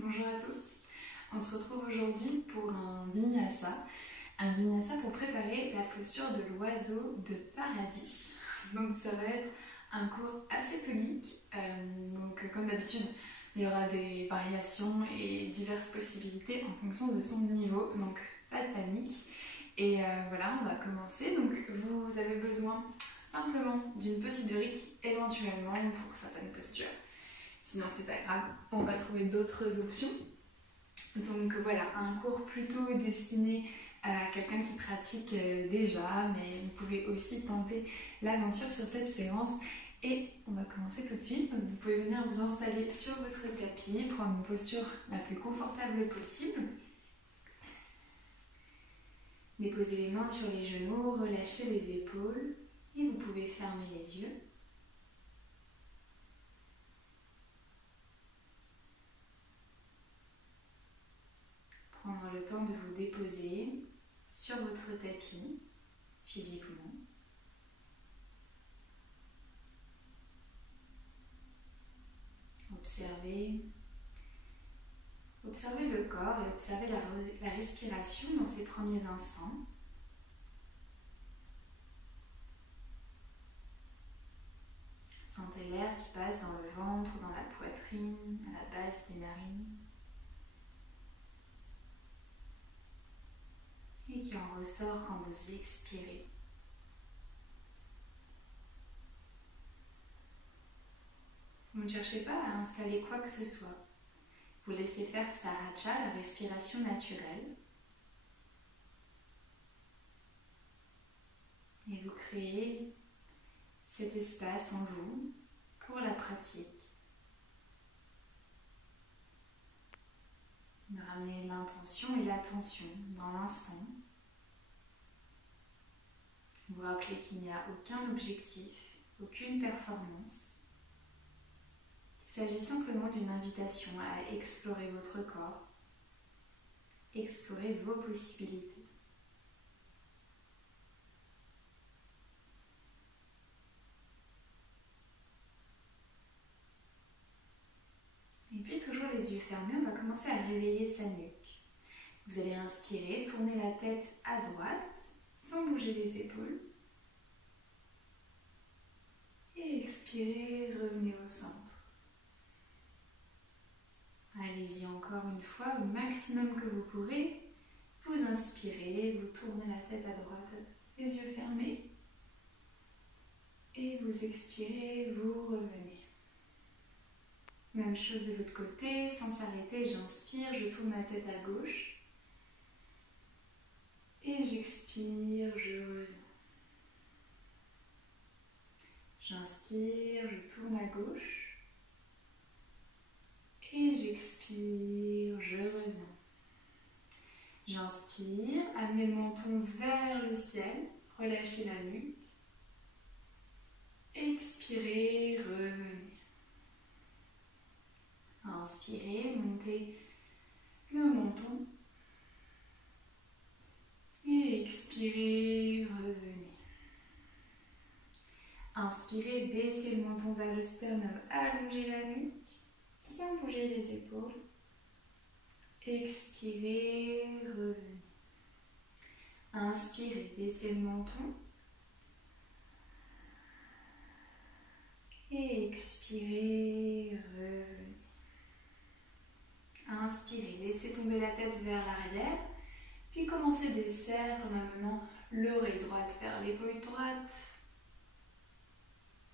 Bonjour à tous. On se retrouve aujourd'hui pour un vinyasa. Un vinyasa pour préparer la posture de l'oiseau de paradis. Donc ça va être un cours assez tonique. Comme d'habitude, il y aura des variations et diverses possibilités en fonction de son niveau. Donc pas de panique. Et voilà, on va commencer. Donc vous avez besoin simplement d'une petite brique éventuellement pour certaines postures. Sinon c'est pas grave, on va trouver d'autres options. Donc voilà, un cours plutôt destiné à quelqu'un qui pratique déjà, mais vous pouvez aussi tenter l'aventure sur cette séance. Et on va commencer tout de suite. Donc vous pouvez venir vous installer sur votre tapis, prendre une posture la plus confortable possible. Déposez les mains sur les genoux, relâchez les épaules et vous pouvez fermer les yeux. Prendre le temps de vous déposer sur votre tapis, physiquement. Observez le corps et observez la respiration dans ces premiers instants. Sentez l'air qui passe dans le ventre, dans la poitrine, à la base des narines. Et qui en ressort quand vous expirez. Vous ne cherchez pas à installer quoi que ce soit. Vous laissez faire Sahaja, la respiration naturelle. Et vous créez cet espace en vous pour la pratique. De ramener l'intention et l'attention dans l'instant. Vous rappelez qu'il n'y a aucun objectif, aucune performance. Il s'agit simplement d'une invitation à explorer votre corps, explorer vos possibilités. Et puis toujours les yeux fermés, on va commencer à réveiller sa nuque. Vous allez inspirer, tourner la tête à droite, sans bouger les épaules. Et expirez, revenez au centre. Allez-y encore une fois, au maximum que vous pourrez. Vous inspirez, vous tournez la tête à droite, les yeux fermés. Et vous expirez, vous revenez. Même chose de l'autre côté, sans s'arrêter, j'inspire, je tourne la tête à gauche. Et j'expire, je reviens. J'inspire, je tourne à gauche. Et j'expire, je reviens. J'inspire, amenez le menton vers le ciel, relâchez la nuque. Expirez, revenez. Inspirez, montez le menton. Et expirez, revenez. Inspirez, baissez le menton vers le sternum, allongez la nuque. Sans bouger les épaules. Expirez, revenez. Inspirez, baissez le menton. Et expirez, revenez. Inspirez, laissez tomber la tête vers l'arrière. Puis commencez des cercles en amenant l'oreille droite vers l'épaule droite.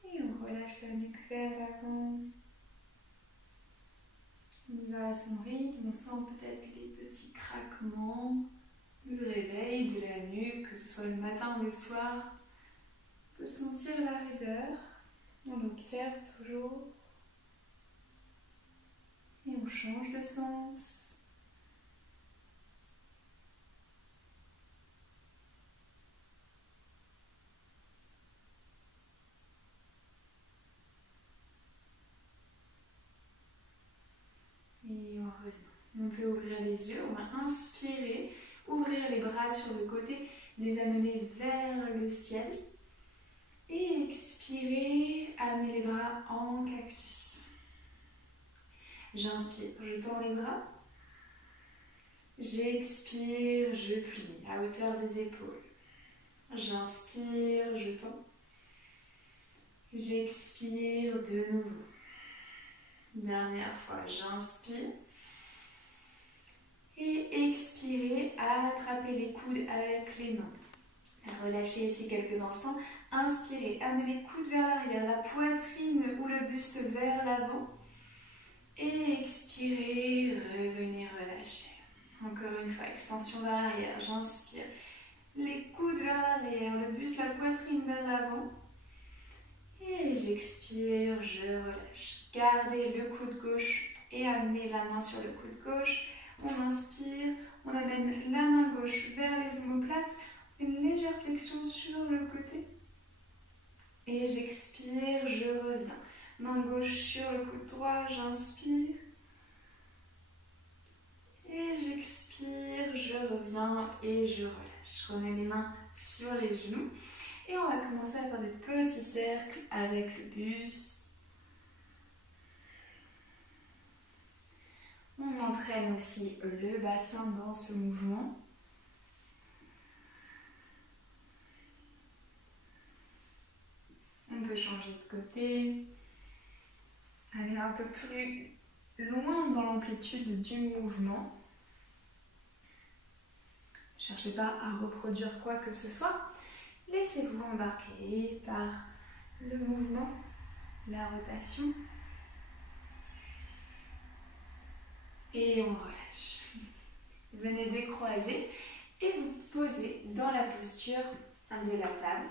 Et on relâche la nuque vers l'avant. On y va à son rythme, on sent peut-être les petits craquements, le réveil de la nuque, que ce soit le matin ou le soir. On peut sentir la raideur, on observe toujours et on change de sens. Et on revient. On peut ouvrir les yeux, on va inspirer, ouvrir les bras sur le côté, les amener vers le ciel. Et expirer, amener les bras en cactus. J'inspire, je tends les bras. J'expire, je plie à hauteur des épaules. J'inspire, je tends. J'expire de nouveau. Dernière fois, j'inspire. Et expirez, attrapez les coudes avec les mains. Relâchez ici quelques instants. Inspirez, amenez les coudes vers l'arrière, la poitrine ou le buste vers l'avant. Et expirez, revenez relâcher. Encore une fois, extension vers l'arrière, j'inspire. Les coudes vers l'arrière, le buste, la poitrine vers l'avant. Et j'expire, je relâche. Gardez le coude gauche et amenez la main sur le coude gauche. On inspire, on amène la main gauche vers les omoplates. Une légère flexion sur le côté. Et j'expire, je reviens. Main gauche sur le coude droit, j'inspire. Et j'expire, je reviens et je relâche. Je remets les mains sur les genoux. Et on va commencer à faire des petits cercles avec le buste. On entraîne aussi le bassin dans ce mouvement. On peut changer de côté. Aller un peu plus loin dans l'amplitude du mouvement. Ne cherchez pas à reproduire quoi que ce soit. Laissez-vous embarquer par le mouvement, la rotation. Et on relâche. Venez décroiser et vous posez dans la posture de la table.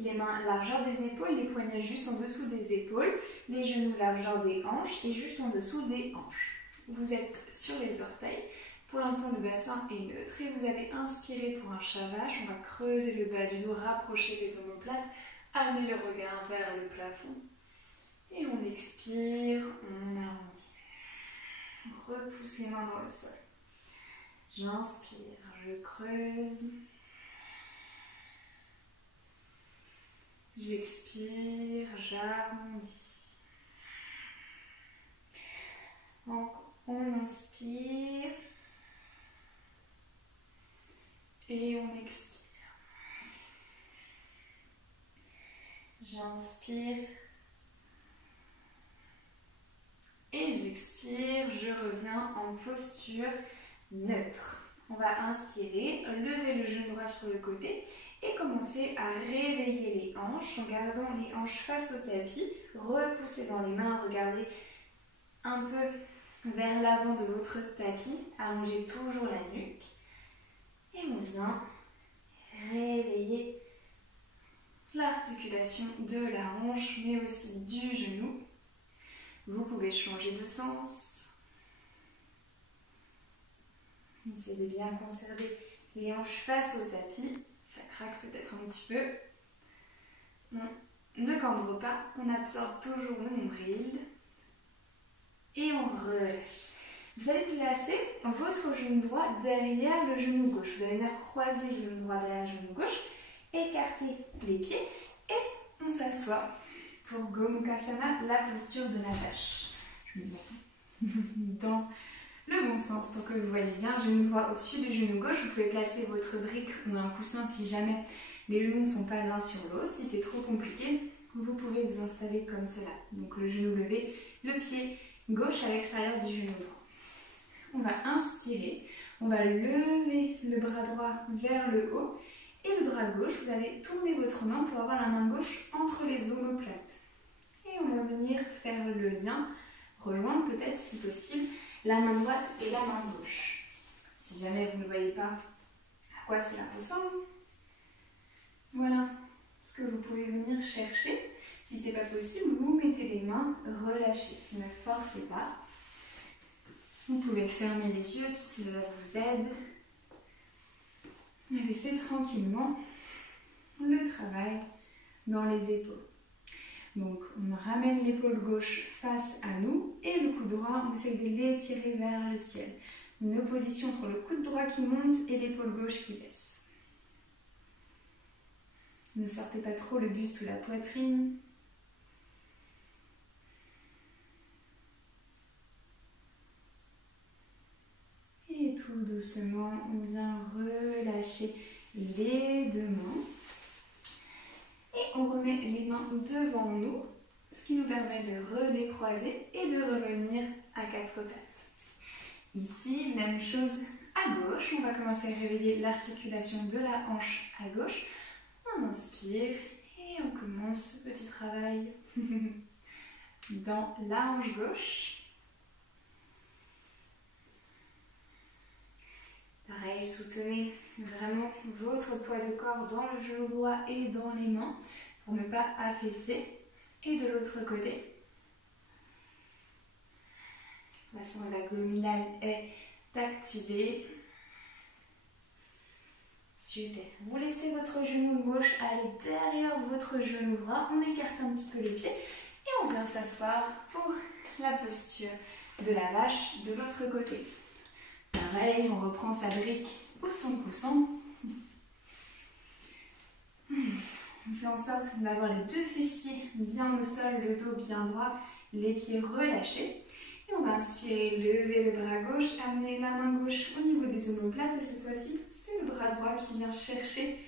Les mains largeur des épaules, les poignets juste en dessous des épaules, les genoux largeur des hanches et juste en dessous des hanches. Vous êtes sur les orteils. Pour l'instant, le bassin est neutre et vous allez inspirer pour un chat vache. On va creuser le bas du dos, rapprocher les omoplates, amener le regard vers le plafond. Et on expire, on arrondit. On repousse les mains dans le sol. J'inspire, je creuse. J'expire, j'arrondis. On inspire. Et on expire. J'inspire. Et j'expire, je reviens en posture neutre. On va inspirer, lever le genou droit sur le côté et commencer à réveiller les hanches en gardant les hanches face au tapis. Repoussez dans les mains, regardez un peu vers l'avant de votre tapis. Allongez toujours la nuque. Et on vient réveiller l'articulation de la hanche, mais aussi du genou. Vous pouvez changer de sens. Essayez de bien conserver les hanches face au tapis. Ça craque peut-être un petit peu. On ne cambre pas, on absorbe toujours le nombril. Et on relâche. Vous allez placer votre genou droit derrière le genou gauche. Vous allez venir croiser le genou droit derrière le genou gauche, écarter les pieds et on s'assoit pour Gomukhasana, la posture de la vache. Je me mets dans le bon sens pour que vous voyez bien. Genou droit au-dessus du genou gauche. Vous pouvez placer votre brique ou un coussin si jamais les genoux ne sont pas l'un sur l'autre. Si c'est trop compliqué, vous pouvez vous installer comme cela. Donc le genou levé, le pied gauche à l'extérieur du genou droit. On va inspirer, on va lever le bras droit vers le haut et le bras gauche, vous allez tourner votre main pour avoir la main gauche entre les omoplates. Et on va venir faire le lien, rejoindre peut-être si possible la main droite et la main gauche. Si jamais vous ne voyez pas à quoi cela ressemble, voilà ce que vous pouvez venir chercher. Si ce n'est pas possible, vous mettez les mains relâchées, ne forcez pas. Vous pouvez fermer les yeux si cela vous aide. Et laissez tranquillement le travail dans les épaules. Donc on ramène l'épaule gauche face à nous et le coude droit, on essaie de l'étirer vers le ciel. Une opposition entre le coude droit qui monte et l'épaule gauche qui baisse. Ne sortez pas trop le buste ou la poitrine. tout doucement, on vient relâcher les deux mains. Et on remet les mains devant nous, ce qui nous permet de redécroiser et de revenir à quatre pattes. Ici, même chose à gauche. On va commencer à réveiller l'articulation de la hanche à gauche. On inspire et on commence ce petit travail dans la hanche gauche. Pareil, soutenez vraiment votre poids de corps dans le genou droit et dans les mains pour ne pas affaisser. Et de l'autre côté, la sonde abdominale est activée. Super. Vous laissez votre genou gauche aller derrière votre genou droit. On écarte un petit peu les pieds et on vient s'asseoir pour la posture de la vache de l'autre côté. Pareil, on reprend sa brique ou son coussin. On fait en sorte d'avoir les deux fessiers bien au sol, le dos bien droit, les pieds relâchés. Et on va inspirer, lever le bras gauche, amener la main gauche au niveau des omoplates. Et cette fois-ci, c'est le bras droit qui vient chercher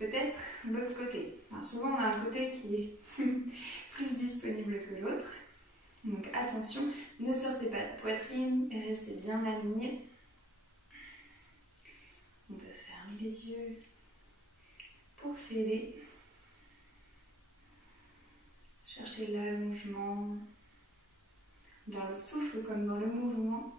peut-être l'autre côté. Alors souvent, on a un côté qui est plus disponible que l'autre. Donc attention, ne sortez pas de poitrine et restez bien alignés. On peut fermer les yeux pour s'aider. Cherchez l'allongement dans le souffle comme dans le mouvement.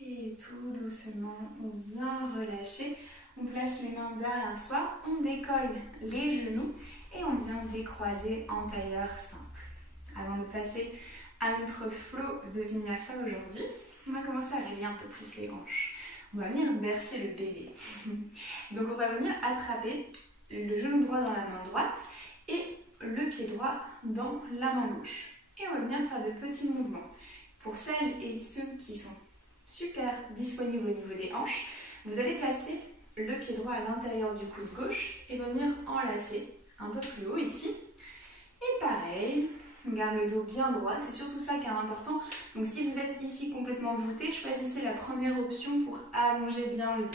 Et tout doucement, on vient relâcher. On place les mains derrière soi, on décolle les genoux et on vient décroiser en tailleur simple. Avant de passer à notre flow de Vinyasa aujourd'hui, on va commencer à réveiller un peu plus les hanches. On va venir bercer le bébé. Donc on va venir attraper le genou droit dans la main droite et le pied droit dans la main gauche. Et on va venir faire de petits mouvements. Pour celles et ceux qui sont super disponibles au niveau des hanches, vous allez placer le pied droit à l'intérieur du coude gauche et venir enlacer un peu plus haut ici. Et pareil, on garde le dos bien droit, c'est surtout ça qui est important. Donc si vous êtes ici complètement voûté, choisissez la première option pour allonger bien le dos.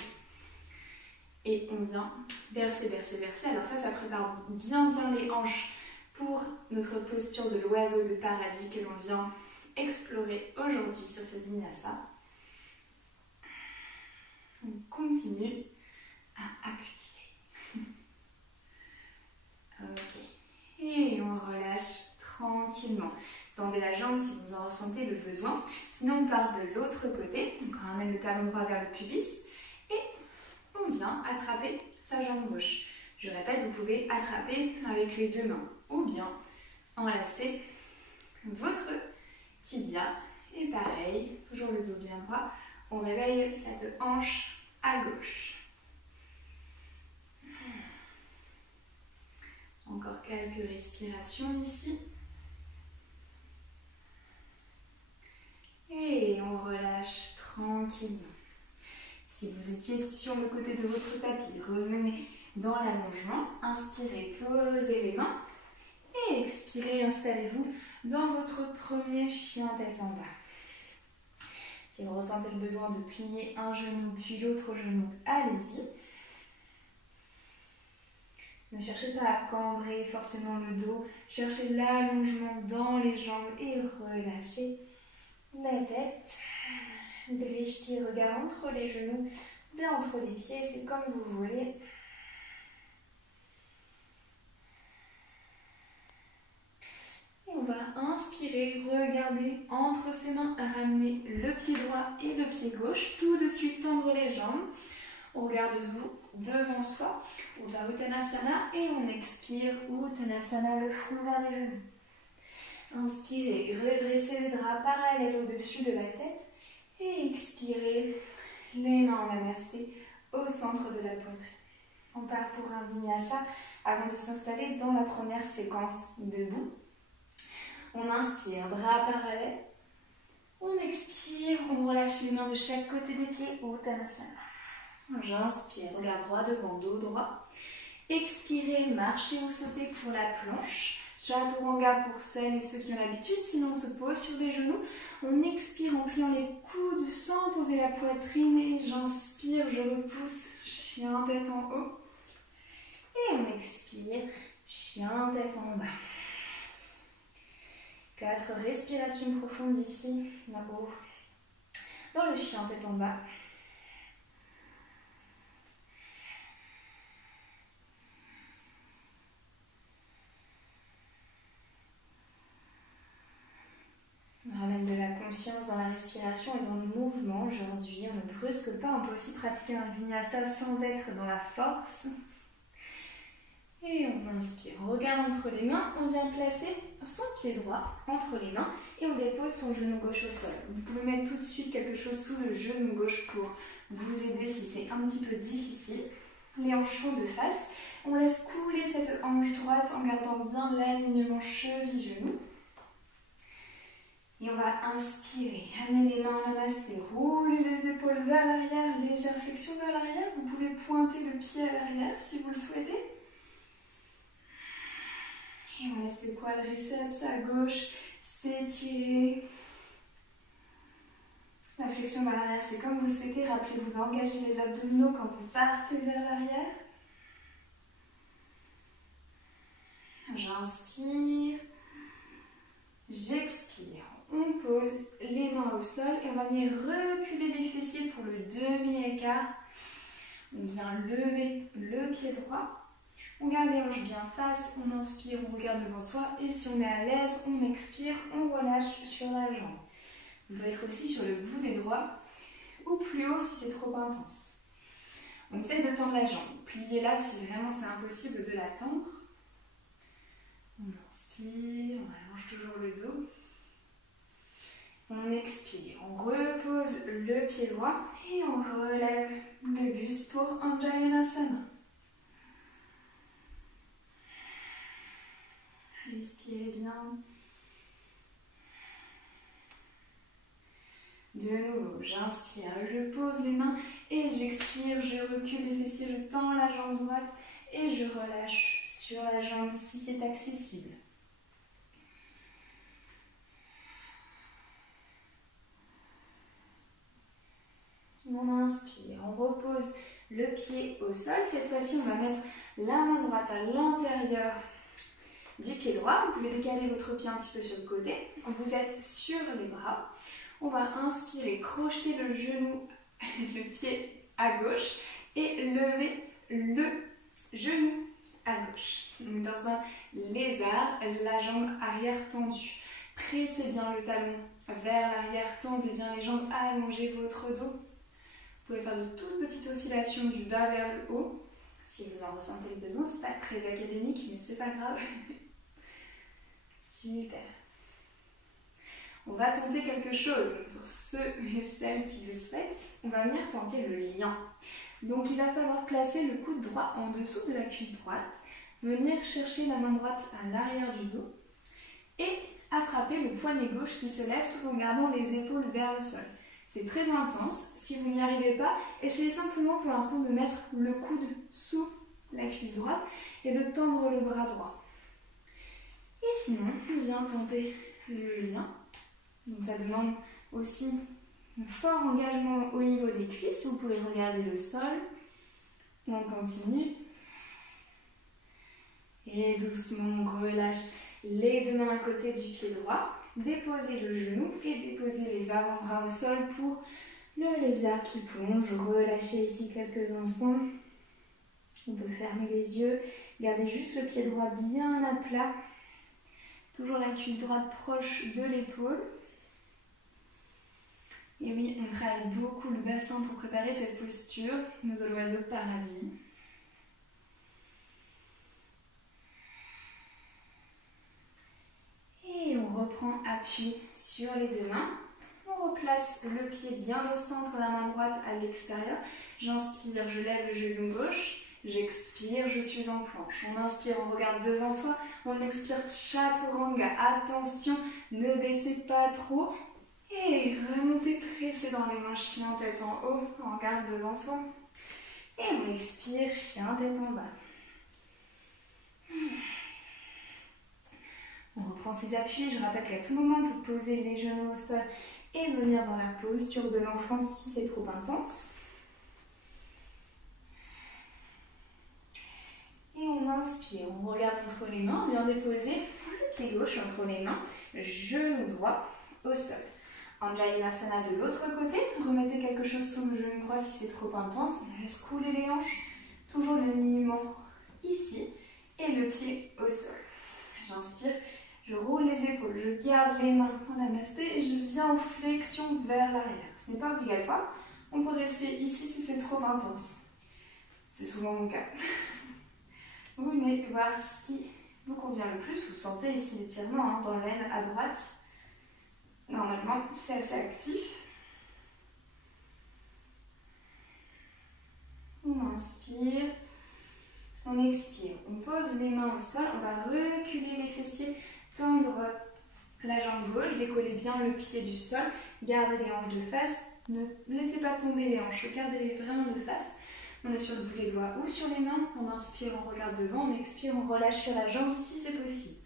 Et on vient bercer, bercer, bercer. Alors ça prépare bien les hanches pour notre posture de l'oiseau de paradis que l'on vient explorer aujourd'hui sur ce vinyasa. On continue à activer. Ok. Et on relâche tranquillement. Tendez la jambe si vous en ressentez le besoin. Sinon, on part de l'autre côté. Donc, on ramène le talon droit vers le pubis. Et on vient attraper sa jambe gauche. Je répète, vous pouvez attraper avec les deux mains. Ou bien enlacer votre tibia. Et pareil, toujours le dos bien droit. On réveille cette hanche à gauche. Encore quelques respirations ici. Et on relâche tranquillement. Si vous étiez sur le côté de votre tapis, revenez dans l'allongement. Inspirez, posez les mains. Et expirez, installez-vous dans votre premier chien tête en bas. Si vous ressentez le besoin de plier un genou puis l'autre genou, allez-y. Ne cherchez pas à cambrer forcément le dos. Cherchez l'allongement dans les jambes et relâchez la tête. Drishti, regard entre les genoux, bien entre les pieds, c'est comme vous voulez. Et on va inspirer, regarder entre ses mains, ramener le pied droit et le pied gauche, tout de suite tendre les jambes. On regarde devant soi, Urdhva Uttanasana, et on expire Uttanasana, le front vers les genoux. Inspirez, redressez les bras parallèles au-dessus de la tête et expirez, les mains en namasté au centre de la poitrine. On part pour un vinyasa avant de s'installer dans la première séquence debout. On inspire, bras parallèles. On expire, on relâche les mains de chaque côté des pieds, Uttanasana. J'inspire, regard droit devant, dos droit. Expirez, marchez ou sautez pour la planche. Chaturanga pour celles et ceux qui ont l'habitude, sinon on se pose sur les genoux. On expire en pliant les coudes sans poser la poitrine et j'inspire, je repousse, chien tête en haut. Et on expire, chien tête en bas. 4 respirations profondes ici, là-haut, dans le chien tête en bas. On ramène de la conscience dans la respiration et dans le mouvement. Aujourd'hui, on ne brusque pas. On peut aussi pratiquer un vinyasa sans être dans la force. Et on inspire, on regarde entre les mains. On vient placer son pied droit entre les mains et on dépose son genou gauche au sol. Vous pouvez mettre tout de suite quelque chose sous le genou gauche pour vous aider si c'est un petit peu difficile. Les hanches sont de face. On laisse couler cette hanche droite en gardant bien l'alignement cheville-genou. Et on va inspirer, amener les mains en namasté, rouler les épaules vers l'arrière, légère flexion vers l'arrière. Vous pouvez pointer le pied à l'arrière si vous le souhaitez. Et on laisse le quadriceps à gauche s'étirer. La flexion vers l'arrière, c'est comme vous le souhaitez. Rappelez-vous d'engager les abdominaux quand vous partez vers l'arrière. J'inspire, j'expire. On pose les mains au sol et on va venir reculer les fessiers pour le demi-écart. On vient lever le pied droit. On garde les hanches bien face, on inspire, on regarde devant soi et si on est à l'aise, on expire, on relâche sur la jambe. Vous pouvez être aussi sur le bout des doigts ou plus haut si c'est trop intense. On essaie de tendre la jambe. Pliez-la si vraiment c'est impossible de la tendre. On inspire, on allonge toujours le dos. On expire, on repose le pied droit et on relève le buste pour Anjayanasana. Respirez bien. De nouveau, j'inspire, je pose les mains et j'expire, je recule les fessiers, je tends la jambe droite et je relâche sur la jambe si c'est accessible. On inspire, on repose le pied au sol. Cette fois-ci, on va mettre la main droite à l'intérieur du pied droit. Vous pouvez décaler votre pied un petit peu sur le côté. Vous êtes sur les bras. On va inspirer, crocheter le genou, le pied à gauche et lever le genou à gauche. Donc dans un lézard, la jambe arrière tendue. Pressez bien le talon vers l'arrière, tendez bien les jambes, allongez votre dos. Vous pouvez faire de toutes petites oscillations du bas vers le haut. Si vous en ressentez le besoin, c'est pas très académique, mais c'est pas grave. Super. On va tenter quelque chose pour ceux et celles qui le souhaitent. On va venir tenter le lion. Donc il va falloir placer le coude droit en dessous de la cuisse droite, venir chercher la main droite à l'arrière du dos et attraper le poignet gauche qui se lève tout en gardant les épaules vers le sol. C'est très intense. Si vous n'y arrivez pas, essayez simplement pour l'instant de mettre le coude sous la cuisse droite et de tendre le bras droit. Et sinon, on vient tenter le lion. Donc ça demande aussi un fort engagement au niveau des cuisses. Vous pouvez regarder le sol. On continue. Et doucement, on relâche les deux mains à côté du pied droit. Déposez le genou et déposez les avant-bras au sol pour le lézard qui plonge. Relâchez ici quelques instants. On peut fermer les yeux. Gardez juste le pied droit bien à plat. Toujours la cuisse droite proche de l'épaule. Et oui, on travaille beaucoup le bassin pour préparer cette posture, nos oiseaux de paradis. Et on reprend appui sur les deux mains. On replace le pied bien au centre, la main droite à l'extérieur. J'inspire, je lève le genou gauche. J'expire, je suis en planche. On inspire, on regarde devant soi. On expire, chaturanga. Attention, ne baissez pas trop. Et remontez, pressez dans les mains, chien tête en haut. On regarde devant soi. Et on expire, chien tête en bas. prend ses appuis. Je rappelle qu'à tout moment, on peut poser les genoux au sol et venir dans la posture de l'enfant si c'est trop intense. Et on inspire, on regarde entre les mains, on vient déposer le pied gauche entre les mains, genou droit au sol. Anjayanasana de l'autre côté, remettez quelque chose sous le genou droit si c'est trop intense, on laisse couler les hanches, toujours l'alignement ici, et le pied au sol. J'inspire, je roule les épaules, je garde les mains en namasté et je viens en flexion vers l'arrière. Ce n'est pas obligatoire, on peut rester ici si c'est trop intense. C'est souvent mon cas. Vous venez voir ce qui vous convient le plus. Vous sentez ici l'étirement dans l'aine à droite. Normalement, c'est assez actif. On inspire, on expire. On pose les mains au sol, on va reculer les fessiers, tendre la jambe gauche, décoller bien le pied du sol, gardez les hanches de face, ne laissez pas tomber les hanches, gardez-les vraiment de face. On est sur le bout des doigts ou sur les mains, on inspire, on regarde devant, on expire, on relâche sur la jambe si c'est possible.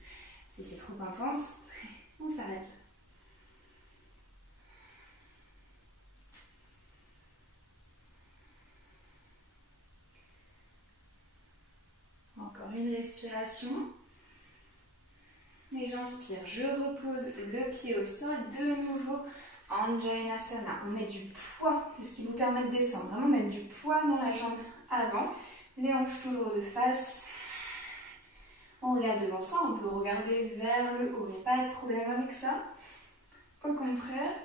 Si c'est trop intense, on s'arrête. Encore une respiration. Et j'inspire, je repose le pied au sol, de nouveau Anjayanasana. On met du poids, c'est ce qui vous permet de descendre. Vraiment mettre du poids dans la jambe avant. Les hanches toujours de face. On regarde devant soi, on peut regarder vers le haut. Il n'y a pas de problème avec ça. Au contraire.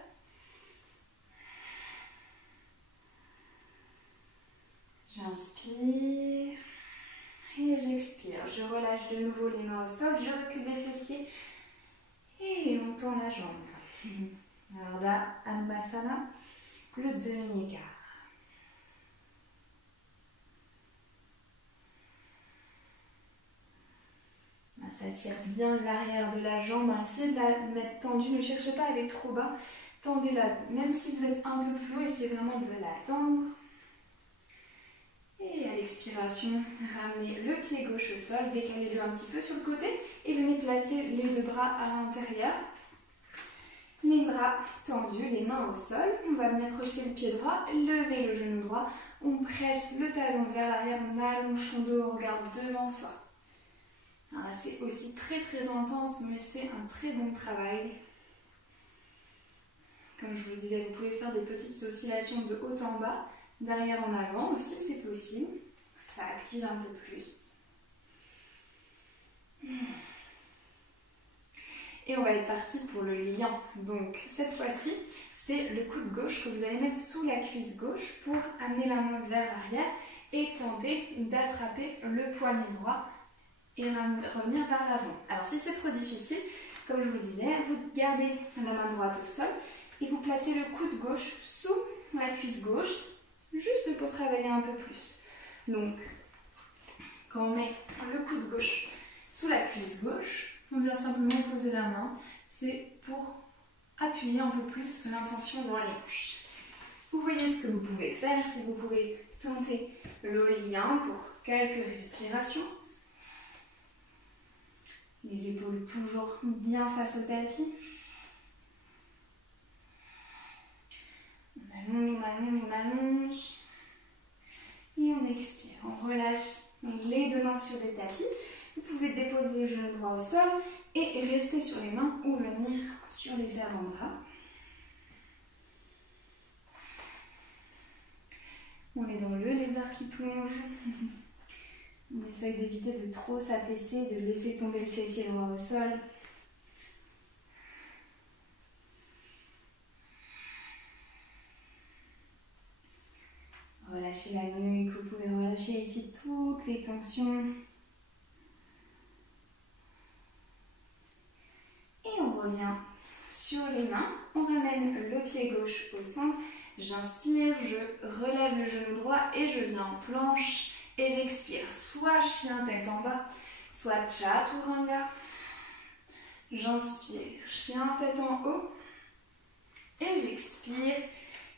J'inspire. Et j'expire. Je relâche de nouveau les mains au sol. Je recule les fessiers. Et on tend la jambe. Alors là, Anubhasana, le demi-écart. Ça tire bien l'arrière de la jambe. Essayez de la mettre tendue. Ne cherchez pas à aller trop bas. Tendez-la. Même si vous êtes un peu plus haut, essayez vraiment de la tendre. Et à l'expiration, ramenez le pied gauche au sol. Décalez-le un petit peu sur le côté. Et venez placer les deux bras à l'intérieur. Les bras tendus, les mains au sol. On va venir projeter le pied droit, lever le genou droit. On presse le talon vers l'arrière, on allonge son dos, on regarde devant soi. C'est aussi très intense, mais c'est un très bon travail. Comme je vous le disais, vous pouvez faire des petites oscillations de haut en bas, d'arrière en avant aussi, c'est possible. Ça active un peu plus. Et on va être parti pour le lien. Donc cette fois-ci, c'est le coude gauche que vous allez mettre sous la cuisse gauche pour amener la main vers l'arrière et tenter d'attraper le poignet droit et revenir vers l'avant. Alors si c'est trop difficile, comme je vous le disais, vous gardez la main droite au sol et vous placez le coude gauche sous la cuisse gauche, juste pour travailler un peu plus. Donc, quand on met le coude gauche sous la cuisse gauche, on vient simplement poser la main, c'est pour appuyer un peu plus l'intention dans les hanches. Vous voyez ce que vous pouvez faire, si vous pouvez tenter le lien pour quelques respirations. Les épaules toujours bien face au tapis. On allonge, on allonge, on allonge. Et on expire, on relâche les deux mains sur le tapis. Vous pouvez déposer le genou droit au sol et rester sur les mains ou venir sur les avant-bras. On est dans le lézard qui plonge. On essaye d'éviter de trop s'affaisser, de laisser tomber le fessier droit au sol. Relâchez la nuque, vous pouvez relâcher ici toutes les tensions. Et on revient sur les mains. On ramène le pied gauche au centre. J'inspire, je relève le genou droit et je viens en planche. Et j'expire, soit chien tête en bas, soit chaturanga. J'inspire, chien tête en haut. Et j'expire,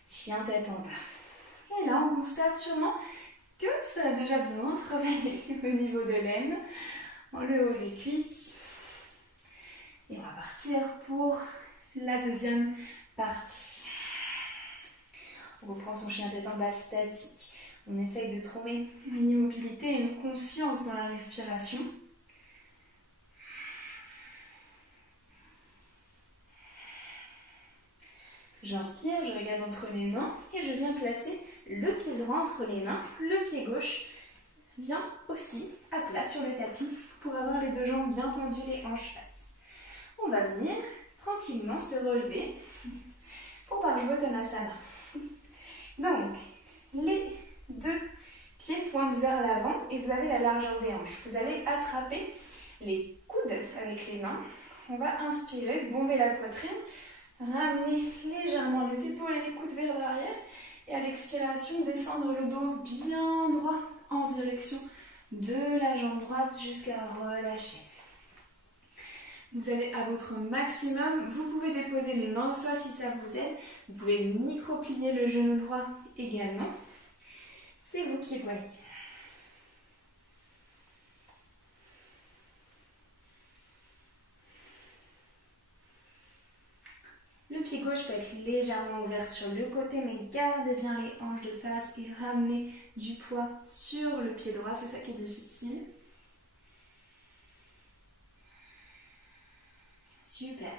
chien tête en bas. Et là, on constate sûrement que ça a déjà bien travaillé au niveau de l'aine, en le haut des cuisses. repartir pour la deuxième partie. On reprend son chien tête en bas statique. On essaye de trouver une immobilité et une conscience dans la respiration. J'inspire, je regarde entre les mains et je viens placer le pied droit entre les mains. Le pied gauche vient aussi à plat sur le tapis pour avoir les deux jambes bien tendues, les hanches basses. On va venir tranquillement se relever pour Parshvottanasana. Donc, les deux pieds pointent vers l'avant et vous avez la largeur des hanches. Vous allez attraper les coudes avec les mains. On va inspirer, bomber la poitrine. Ramener légèrement les épaules et les coudes vers l'arrière et à l'expiration, descendre le dos bien droit en direction de la jambe droite jusqu'à relâcher. Vous allez à votre maximum, vous pouvez déposer les mains au sol si ça vous aide, vous pouvez micro-plier le genou droit également, c'est vous qui voyez. Le pied gauche peut être légèrement ouvert sur le côté, mais gardez bien les hanches de face et ramenez du poids sur le pied droit, c'est ça qui est difficile. Super.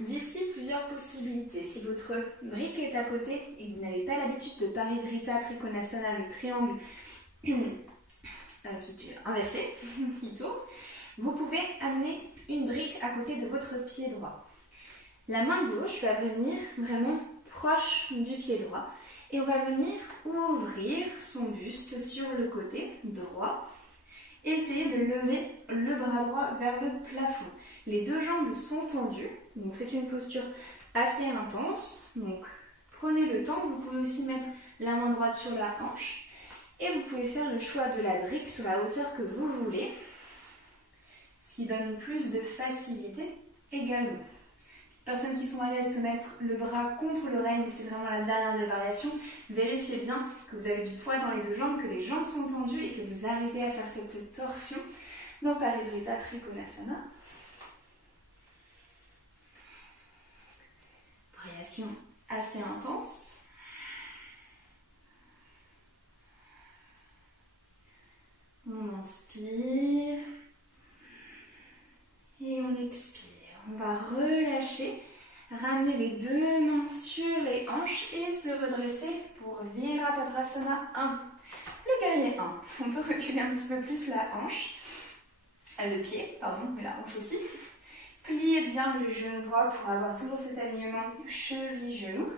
D'ici, plusieurs possibilités. Si votre brique est à côté et que vous n'avez pas l'habitude de Paridhrita, Trikonasana, le triangle inversé, qui tourne, vous pouvez amener une brique à côté de votre pied droit. La main gauche va venir vraiment proche du pied droit et on va venir ouvrir son buste sur le côté droit et essayer de lever le bras droit vers le plafond. Les deux jambes sont tendues, donc c'est une posture assez intense. Donc prenez le temps, vous pouvez aussi mettre la main droite sur la hanche et vous pouvez faire le choix de la brique sur la hauteur que vous voulez, ce qui donne plus de facilité également. Personnes qui sont à l'aise peuvent mettre le bras contre l'oreille, mais c'est vraiment la dernière des variations. Vérifiez bien que vous avez du poids dans les deux jambes, que les jambes sont tendues et que vous arrivez à faire cette torsion dans Paridhrita Trikonasana. Variation assez intense. On inspire et on expire. On va relâcher, ramener les deux mains sur les hanches et se redresser pour Virabhadrasana 1. Le guerrier 1. On peut reculer un petit peu plus la hanche, le pied, pardon, mais la hanche aussi. Pliez bien le genou droit pour avoir toujours cet alignement cheville-genou.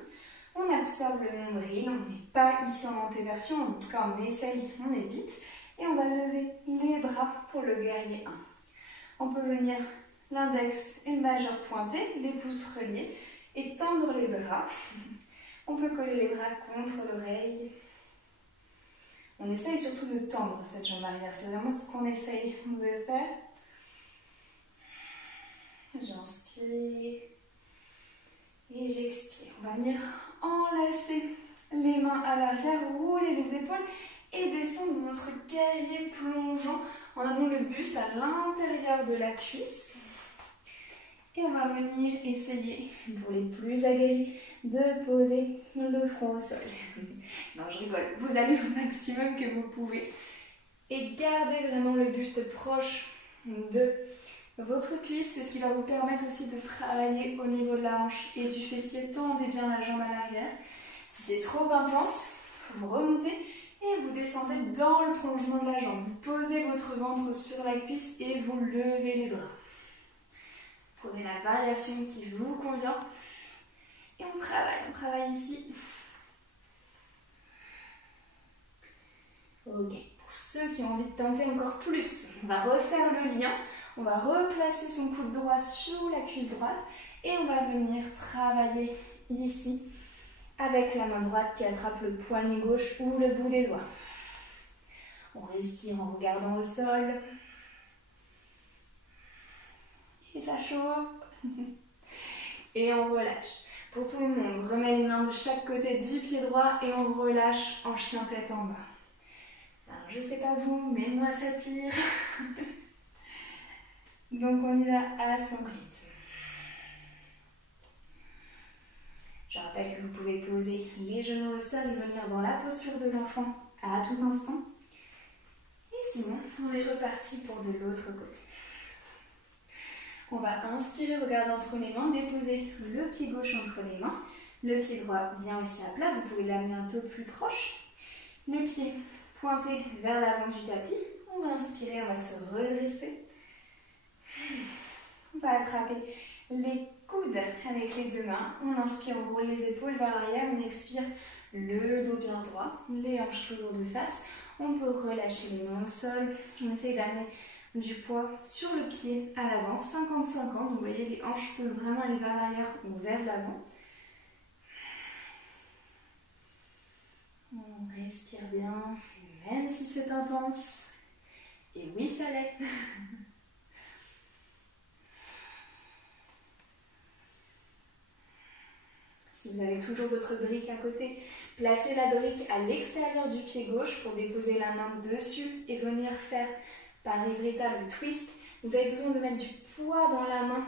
On absorbe le nombril, on n'est pas ici en antéversion, en tout cas on essaye, on évite. Et on va lever les bras pour le guerrier 1. On peut venir l'index et le majeur pointés, les pouces reliés, et tendre les bras. On peut coller les bras contre l'oreille. On essaye surtout de tendre cette jambe arrière, c'est vraiment ce qu'on essaye de faire. J'inspire et j'expire. On va venir enlacer les mains à l'arrière, rouler les épaules et descendre notre guerrier plongeant en amenant le buste à l'intérieur de la cuisse. Et on va venir essayer, pour les plus aguerris, de poser le front au sol. Non, je rigole. Vous allez au maximum que vous pouvez. Et gardez vraiment le buste proche de votre cuisse. C'est ce qui va vous permettre aussi de travailler au niveau de la hanche et du fessier. Tendez bien la jambe à l'arrière. Si c'est trop intense, vous remontez et vous descendez dans le prolongement de la jambe. Vous posez votre ventre sur la cuisse et vous levez les bras. Prenez la variation qui vous convient. Et on travaille ici. Ok, pour ceux qui ont envie de tenter encore plus, on va refaire le lien. On va replacer son coude droit sur la cuisse droite. Et on va venir travailler ici avec la main droite qui attrape le poignet gauche ou le bout des doigts. On respire en regardant le sol. Et ça chauffe. Et on relâche. Pour tout le monde, on remet les mains de chaque côté du pied droit et on relâche en chien tête en bas. Alors je sais pas vous, mais moi ça tire. Donc on y va à son rythme. Je rappelle que vous pouvez poser les genoux au sol et venir dans la posture de l'enfant à tout instant. Et sinon, on est reparti pour de l'autre côté. On va inspirer, regarder entre les mains, déposer le pied gauche entre les mains. Le pied droit vient aussi à plat, vous pouvez l'amener un peu plus proche. Les pieds pointés vers l'avant du tapis. On va inspirer, on va se redresser. On va attraper les coudes avec les deux mains. On inspire, on roule les épaules vers l'arrière. On expire, le dos bien droit, les hanches toujours de face. On peut relâcher les mains au sol. On essaye d'amener du poids sur le pied à l'avant, 50-50. Vous voyez, les hanches peuvent vraiment aller vers l'arrière ou vers l'avant. On respire bien, même si c'est intense. Et oui, ça l'est. Si vous avez toujours votre brique à côté, placez la brique à l'extérieur du pied gauche pour déposer la main dessus et venir faire par Ivrita le twist. Vous avez besoin de mettre du poids dans la main